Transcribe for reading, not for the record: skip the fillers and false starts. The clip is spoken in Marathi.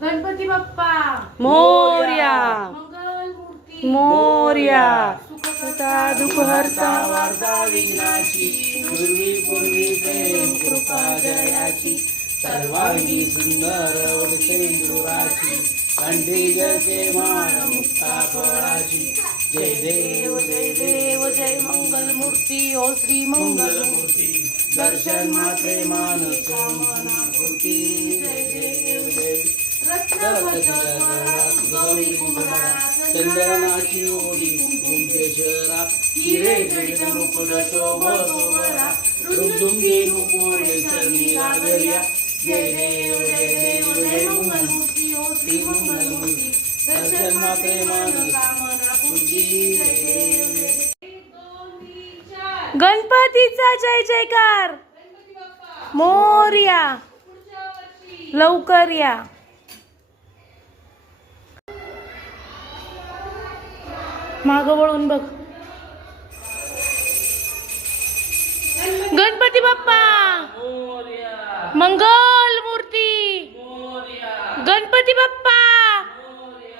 गणपती बाप्पा मोरया. मंगल मूर्ती मोरया. सुखकर्ता दुःख हरता वार्ता विघ्नाची पूर्वी पूर्वी प्रेम कृपा जयाची सर्वांगी सुंदर वडसेंदुराची कंठी जळके मान मुक्ता फळाची जय देव जय देव जय मंगल मूर्ती ओ श्री मंगल मूर्ती दर्शन मात्रे मान कामना पूर्ती जय देव जय गौरी कुमारा चंदनाची ओढी कुंभेश्वरा हिरे जडित मुकुट शोभरा रुंदुंगी मुकुटे चरणी लागल्या जय देव जय देव जय मंगल मूर्ती ओ श्री मंगल मूर्ती दर्शन मात्रे मान कामना पूर्ती जय देव जय गणपतीचा जय जयकार. गणपती बाप्पा मोरया. पुढच्या वर्षी लवकर या. माग वळून बघ. गणपती बाप्पा मंगल मूर्ती. गणपती बाप्पा